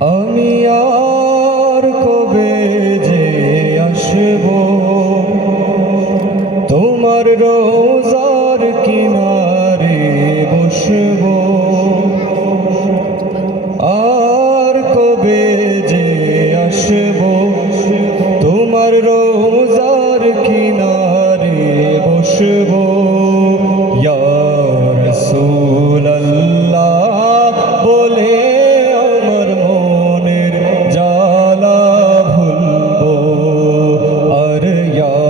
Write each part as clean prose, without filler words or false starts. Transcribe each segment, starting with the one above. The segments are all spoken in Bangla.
আমি আর কবে যে আসব তোমার রোজার কিনারে বসব, আর কবে যে আসব তোমার রোজার কিনারে বসব। ইয়া রাসূলুল্লাহ বলে আমার মনের জ্বালা ভুলবো, আর ইয়া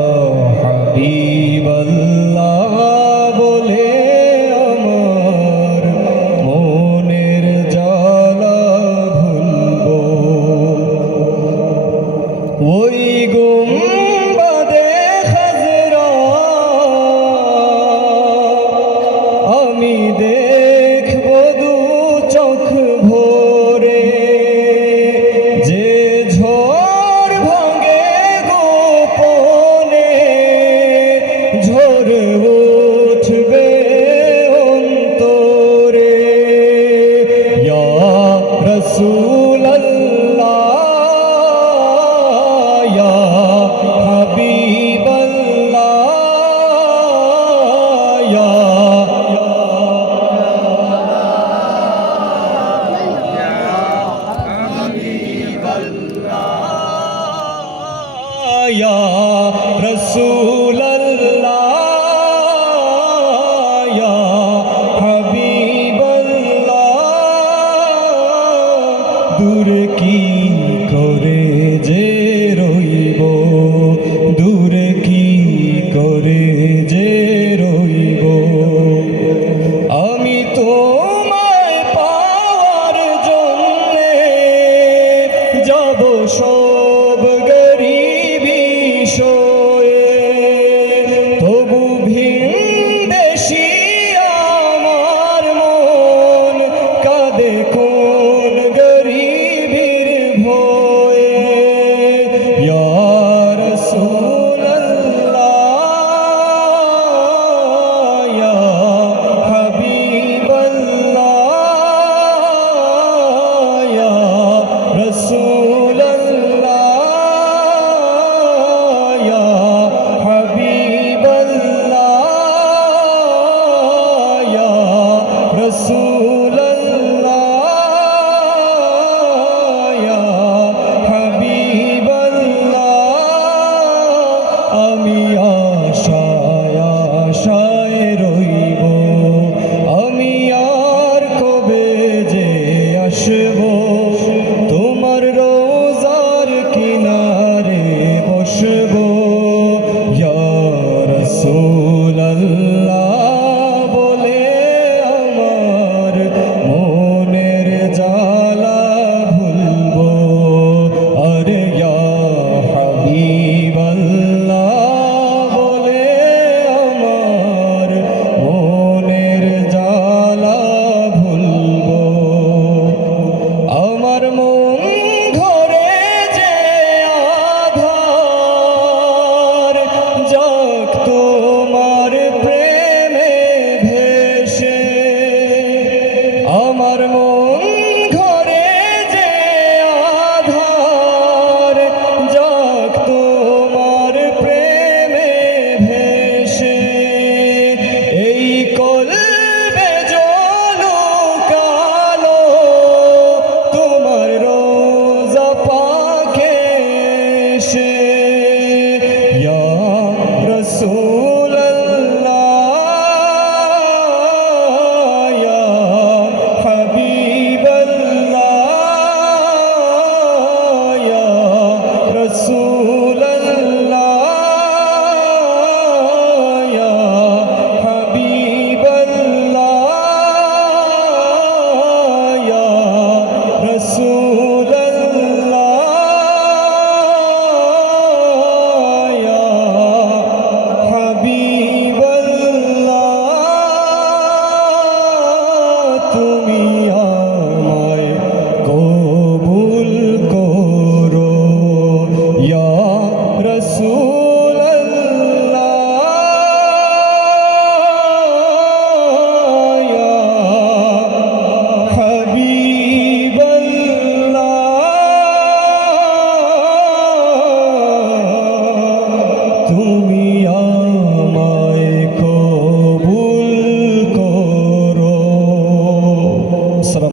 হাবিবাল্লাহ বলে আমার মনের জ্বালা ভুলবো। ওই গুম্বাদে খাজরা আমি দেখব দু চোখ ভরে, যে ঝড় ভাঙে গোপনে ঝড় উঠবে অন্তরে। ইয়া রাসূলুল্লাহ ইয়া হাবিবাল্লাহ ইয়া ইয়া রাসূলুল্লাহ ইয়া হাবিবাল্লাহ। দূরে কি করে যে রইব, দূরে কি করে যে রইব, আমি তোমায় পাওয়ার জন্যে যাব সব গরিবি সয়ে। তবু ভিনদেশী আমার মন কাঁদে কোন গরিবের ভয়ে। ইয়া রাসূলুল্লাহ ইয়া হাবিবাল্লাহ ইয়া রাসূলুল্লাহ ইয়া হাবিবাল্লাহ ইয়া রাসূলুল্লাহ ইয়া হাবিবাল্লাহ। আমি আশায় আশায় রইব, আমি আর কবে যে আসব তোমার রোজার কিনারে বসব। ইয়া রাসূলুল্লাহ বলে আমার মনের জ্বালা ভুলবো, আর ইয়া হাবিবাল্লাহ বলে আমার মনের জ্বালা ভুলবো। আমার